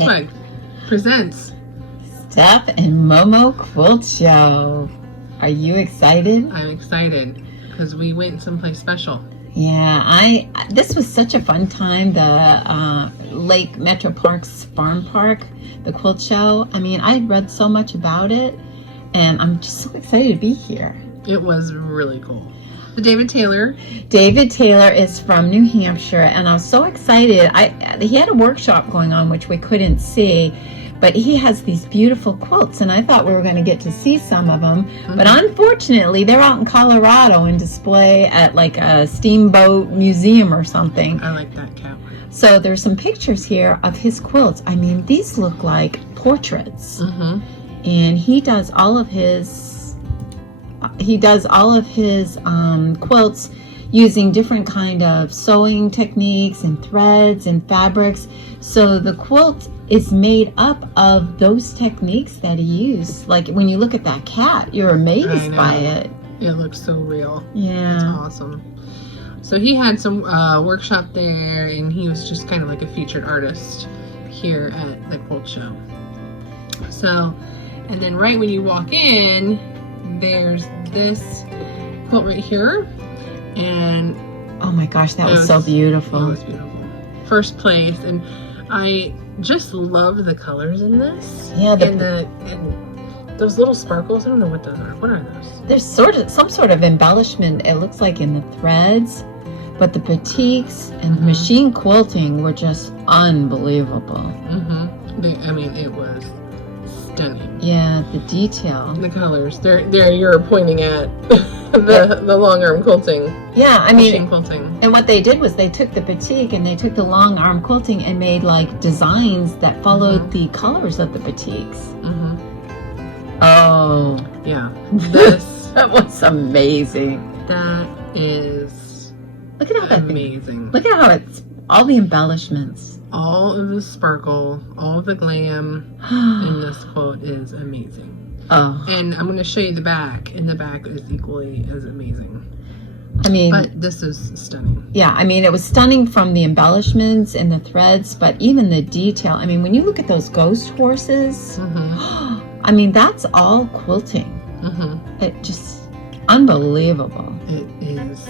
Volkswagen presents Steph and Momo Quilt Show. Are you excited? I'm excited because we went someplace special. Yeah, this was such a fun time. The Lake Metroparks Farm Park, the quilt show. I mean, I read so much about it, and I'm just so excited to be here. It was really cool. David Taylor is from New Hampshire, and I was so excited. He had a workshop going on, which we couldn't see, but he has these beautiful quilts, and I thought we were going to get to see some of them. Mm-hmm. But unfortunately, they're out in Colorado in display at like a steamboat museum or something. I like that cat. So there's some pictures here of his quilts. I mean, these look like portraits. Mm-hmm. And he does all of his quilts using different kind of sewing techniques and threads and fabrics. So the quilt is made up of those techniques that he used. Like when you look at that cat, you're amazed by it. It looks so real. Yeah. It's awesome. So he had some workshop there, and he was just kind of like a featured artist here at the quilt show. So, and then right when you walk in, there's this quilt right here, and oh my gosh, that was so beautiful. It was beautiful. First place, and I just love the colors in this. Yeah, and those little sparkles. I don't know what those are. What are those? There's some sort of embellishment. It looks like in the threads, but the batiks and the machine quilting were just unbelievable. Mm-hmm. I mean, it was stunning. Yeah, the detail. The colors. There you're pointing at the long arm quilting. Yeah, I mean, machine quilting. And what they did was they took the batik and they took the long arm quilting and made like designs that followed the colors of the batiks. Oh. Yeah. That was amazing. That is look at how amazing. Look at how it's all the embellishments. All of the sparkle, all of the glam in this quilt is amazing. Oh. And I'm going to show you the back, and the back is equally as amazing. I mean, but this is stunning. Yeah, I mean, it was stunning from the embellishments and the threads, but even the detail. I mean, when you look at those ghost horses, I mean, that's all quilting. It just unbelievable. It is.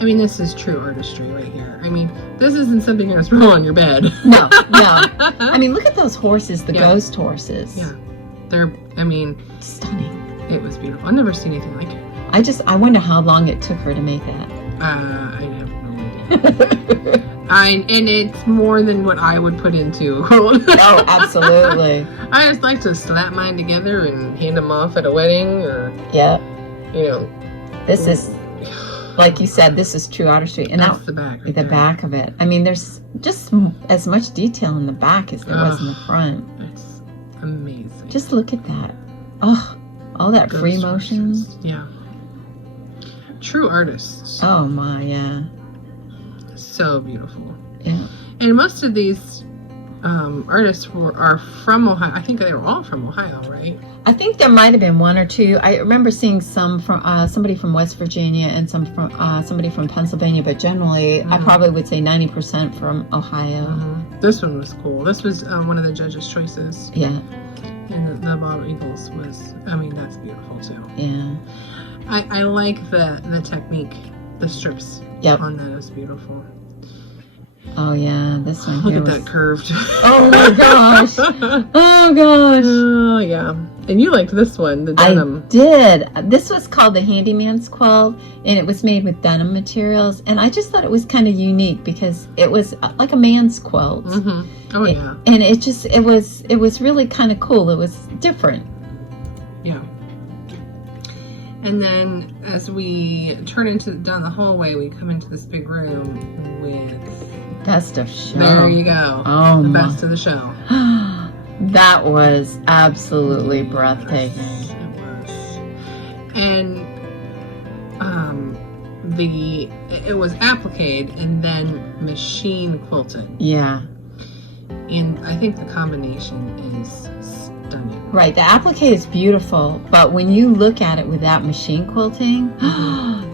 I mean, this is true artistry right here. I mean, this isn't something you're going to throw on your bed. No. I mean, look at those horses, the ghost horses. Yeah. They're, I mean, stunning. It was beautiful. I've never seen anything like it. I wonder how long it took her to make that. I have no idea. And it's more than what I would put into a quilt. Oh, absolutely. I just like to slap mine together and hand them off at a wedding or, you know. This is, like you said, this is true artistry. And that's the back. Right the back of it. I mean, there's just as much detail in the back as there was in the front. It's amazing. Just look at that. Oh, all that free motion. Yeah. True artists. Oh my, yeah. So beautiful. Yeah. And most of these artists are from Ohio. I think they were all from Ohio, right? I think there might have been one or two. I remember seeing some from somebody from West Virginia and some from somebody from Pennsylvania, but generally I probably would say 90% from Ohio. This one was cool. This was one of the judges' choices. Yeah. And the Bottle Eagles was, I mean, that's beautiful too. Yeah. I like the technique, the strips on that is beautiful. Oh yeah, this one here. Look at that curved. Oh my gosh. Oh gosh. Oh yeah. And you liked this one, the denim. I did. This was called the Handyman's Quilt, and it was made with denim materials. And I just thought it was kind of unique because it was like a man's quilt. Oh yeah. And it was really kind of cool. It was different. Yeah. And then as we turn down the hallway, we come into this big room with Best of Show. There you go. Oh, the best of the show. That was absolutely breathtaking. It was. And it was appliqued and then machine quilted. Yeah. And I think the combination is stunning. Right, the applique is beautiful, but when you look at it with that machine quilting,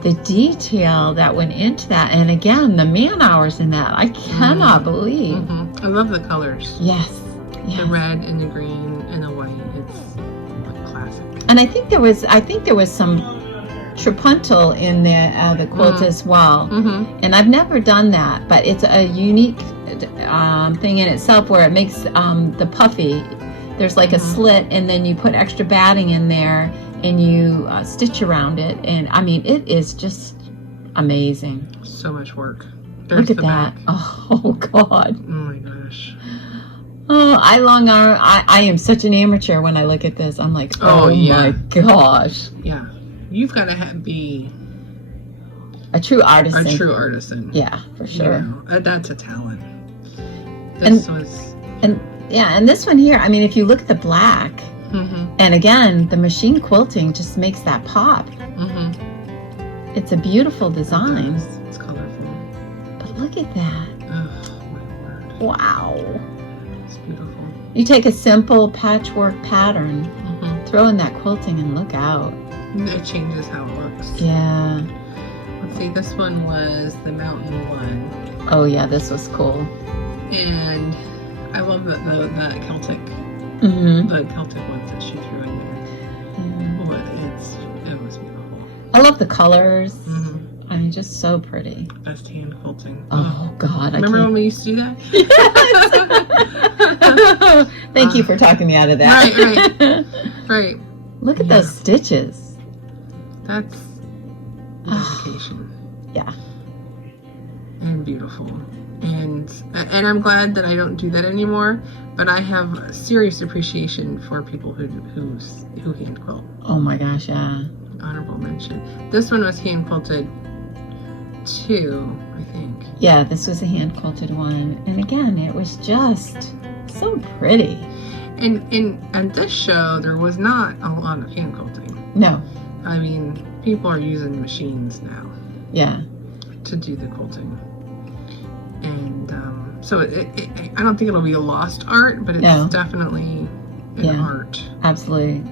the detail that went into that, and again, the man hours in that, I cannot believe. I love the colors. Yes. Yes. The red and the green and the white. It's like classic. And I think there was some trapuntal in the quilt as well. And I've never done that, but it's a unique thing in itself where it makes the puffy. There's like a slit, and then you put extra batting in there, and you stitch around it. And I mean, it is just amazing. So much work. There's Look at the that. back. Oh God. Oh my gosh. Oh, I am such an amateur when I look at this. I'm like, oh yeah. my gosh. Yeah. You've got to be a true artisan. A true artisan. Yeah, for sure. You know, that's a talent. This was... And this one here, I mean, if you look at the black, and again, the machine quilting just makes that pop. It's a beautiful design. It's colorful. But look at that. Oh, my word. Wow. It's beautiful. You take a simple patchwork pattern, throw in that quilting, and look out. It changes how it looks. Yeah. Let's see, this one was the mountain one. Oh yeah, this was cool. And I love the Celtic, the Celtic ones that she threw in there. Oh, it was beautiful. I love the colors. I mean, just so pretty. Best hand quilting. Oh God, remember when we used to do that? Yes. Thank you for talking me out of that. Right. Look at those stitches. That's dedication. Yeah. And beautiful. And I'm glad that I don't do that anymore, but I have serious appreciation for people who hand quilt. Oh my gosh, yeah. Honorable mention. This one was hand quilted too, I think. Yeah, this was a hand quilted one. And again, it was just so pretty. And at this show, there was not a lot of hand quilting. No. I mean, people are using machines now. Yeah. To do the quilting. And so I don't think it'll be a lost art, but it's definitely an art. Absolutely.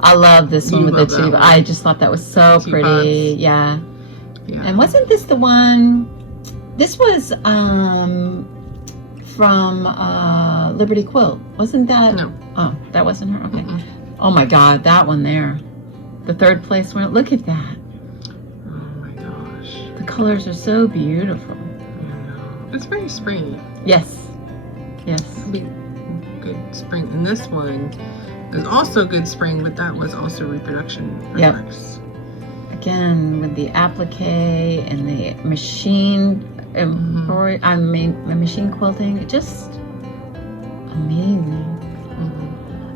I love this one with the tube. I just thought that was so pretty. Yeah. And wasn't this the one? This was from Liberty Quilt. Wasn't that? No. Oh, that wasn't her? Okay. Oh my God, that one there. The third place one. Look at that. Oh my gosh. The colors are so beautiful. It's very springy. Yes. Yes. It'll be good spring. And this one is also good spring, but that was also reproduction fabrics. Again, with the applique and the machine embroidery, I mean, the machine quilting, just amazing.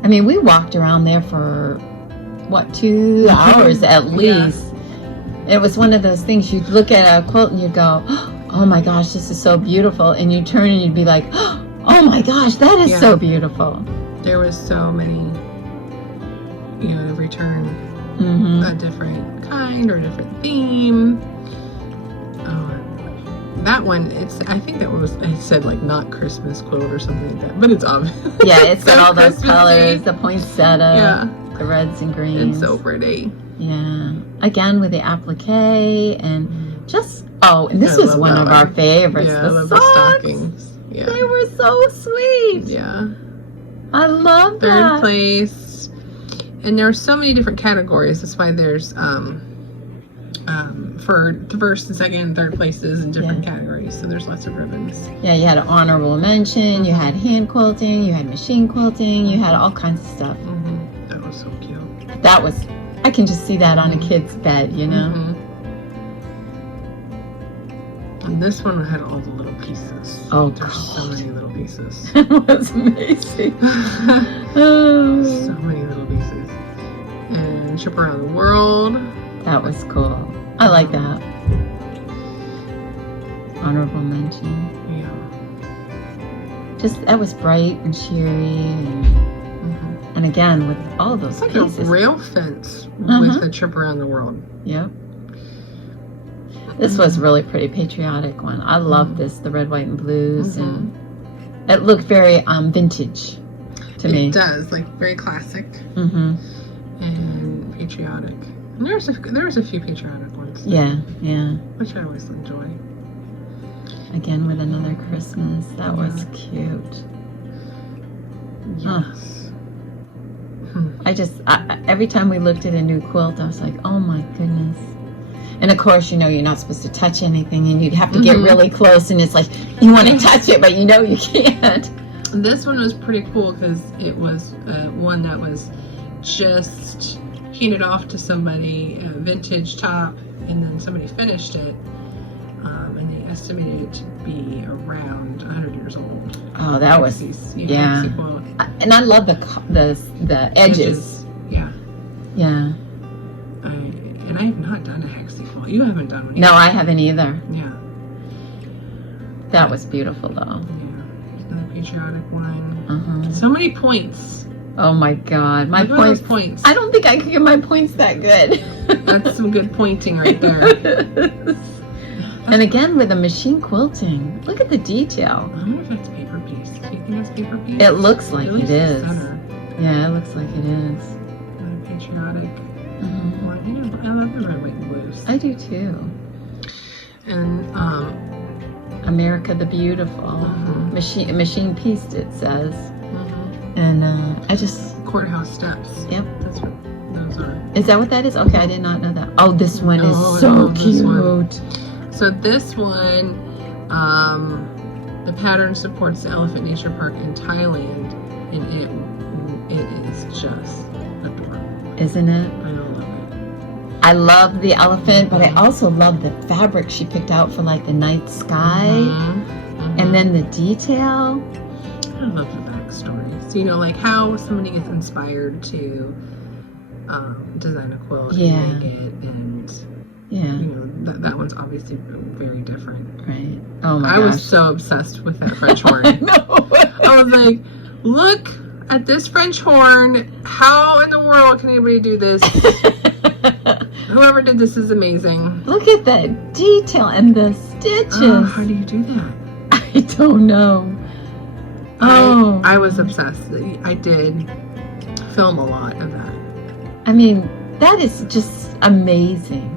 I mean, we walked around there for, what, 2 hours at least. It was one of those things, you'd look at a quilt and you'd go, oh my gosh, this is so beautiful. And you turn and you'd be like, oh my gosh, that is so beautiful. There was so many, you know, to return a different kind or a different theme. That one, I think that one was, it said like not Christmas quilt or something like that, but it's obvious. Yeah, it's got all those colors, the poinsettia, the reds and greens. It's so pretty. Yeah. Again, with the applique and just, and this was one of our favorites. Yeah, the I love socks. the stockings. Yeah. They were so sweet. Yeah. I love that. Third place. And there are so many different categories. That's why there's for the first and second and third places in different categories. So there's lots of ribbons. Yeah, you had an honorable mention, you had hand quilting, you had machine quilting, you had all kinds of stuff. That was so cute. That was, I can just see that on a kid's bed, you know? And this one had all the little pieces. Oh, there's so many little pieces. It was amazing. So many little pieces. And Trip Around the World. That was cool. I like that. Honorable mention. Yeah. Just, that was bright and cheery. And again, with all those it's pieces. Like a rail fence with the Trip Around the World. Yep. This was really pretty patriotic one. I love this, the red, white, and blues. And it looked very vintage to me. It does, like very classic. And patriotic. And there was a few patriotic ones. Yeah, yeah. Which I always enjoy. Again with another Christmas. That was cute. Yes. Every time we looked at a new quilt, I was like, oh my goodness. And of course, you know, you're not supposed to touch anything, and you'd have to get really close, and it's like, you want to touch it, but you know you can't. This one was pretty cool because it was one that was just handed off to somebody, a vintage top, and then somebody finished it, and they estimated it to be around 100 years old. Oh, that was, yeah. And I love the edges. Yeah. Yeah. And I have not done a hexie quilt. You haven't done one either. No, I haven't either. Yeah. That was beautiful, though. Yeah. Another patriotic one. So many points. Oh my God, my points. I don't think I could get my points that good. That's some good pointing right there. And again, with the machine quilting, look at the detail. I wonder if that's paper piece. Do you think that's paper piece? It looks like it is. Center. Yeah, it looks like it is. Patriotic one. I love the red, white, and blues. I do too. And America the Beautiful. Machine pieced, it says. And I just... Courthouse steps. Yep. That's what those are. Is that what that is? Okay, I did not know that. Oh, this one is so cute. So this one, the pattern supports the Elephant Nature Park in Thailand, and it is just adorable. Isn't it? I love it. I love the elephant, but I also love the fabric she picked out for like the night sky, and then the detail. I love the backstories. You know, like how somebody gets inspired to design a quilt and make it, and you know that one's obviously very different. Right. Oh my gosh. I was so obsessed with that French horn. I was like, look at this French horn. How in the world can anybody do this? Whoever did this is amazing. Look at that detail and the stitches. Oh, how do you do that? I don't know. Oh, I was obsessed. I did film a lot of that. I mean, that is just amazing.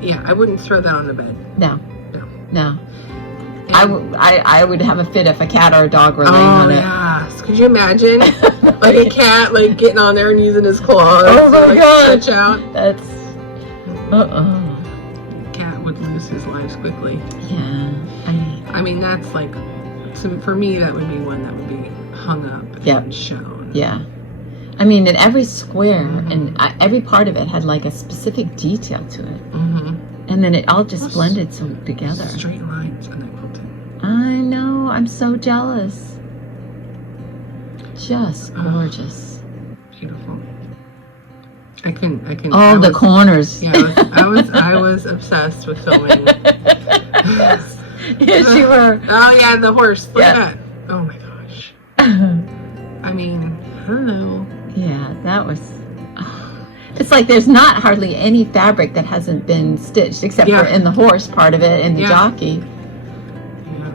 Yeah, I wouldn't throw that on the bed. No. I would have a fit if a cat or a dog were laying on it. Oh, yes. Could you imagine? Like a cat, like, getting on there and using his claws. Oh, my God. Stretch out. That's... Cat would lose his life quickly. Yeah. I mean, that's like... for me, that would be one that would be hung up and shown. Yeah. I mean, in every square and every part of it had like a specific detail to it. And then it all just blended so together. Straight lines on that quilting. I know. I'm so jealous. Just gorgeous. Beautiful. I can. All the corners. Yeah, I was obsessed with filming. Yes, you were. Oh yeah, the horse. Look at that. Oh my gosh. I mean, hello. Yeah, that was... It's like there's not hardly any fabric that hasn't been stitched, except for in the horse part of it and the jockey. Yeah.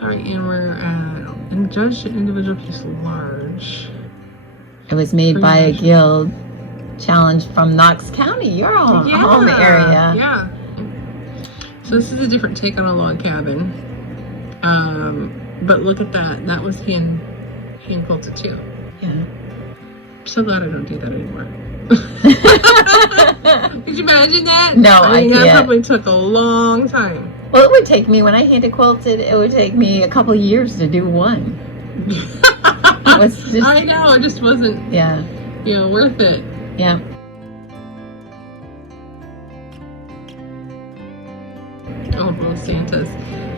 All right, and we're and judge an individual piece large. It was made by a guild challenge from Knox County. You're all in the area. Yeah. So this is a different take on a log cabin. But look at that. That was hand quilted too. Yeah. I'm so glad I don't do that anymore. Could you imagine that? No, I can't. That probably took a long time. Well, it would take me, when I hand quilted, it would take me a couple years to do one. It was just, I know, it just wasn't worth it. Yeah. Oh, little Santas.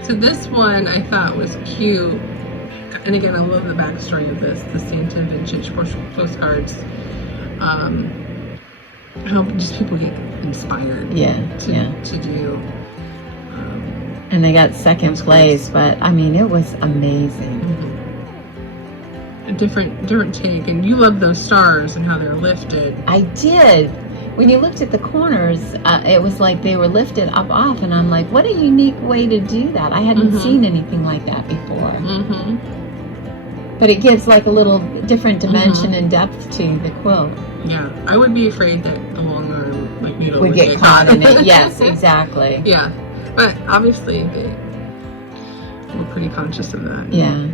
So this one I thought was cute. And again, I love the backstory of this, the Santa vintage postcards. I hope just people get inspired to do. And they got second place, but I mean, it was amazing. A different take, and you love those stars and how they're lifted. I did. When you looked at the corners, it was like they were lifted up off, and I'm like, what a unique way to do that. I hadn't seen anything like that before. But it gives like a little different dimension and depth to the quilt. Yeah, I would be afraid that the long arm needle would get caught in it. Yes, exactly. Yeah, but obviously they were pretty conscious of that. Yeah.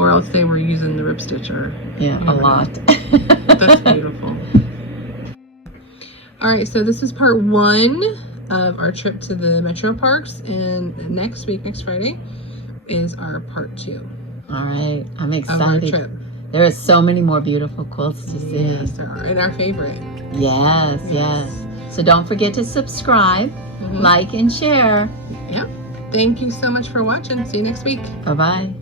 Or else they were using the ripstitch or... Yeah, a lot. That's beautiful. Alright, so this is part 1 of our trip to the Metroparks, and next week, next Friday, is our part 2. Alright, I'm excited. Of our trip. There are so many more beautiful quilts to see. Yes, there are. And our favorite. Yes. So don't forget to subscribe, like, and share. Yep. Thank you so much for watching. See you next week. Bye-bye.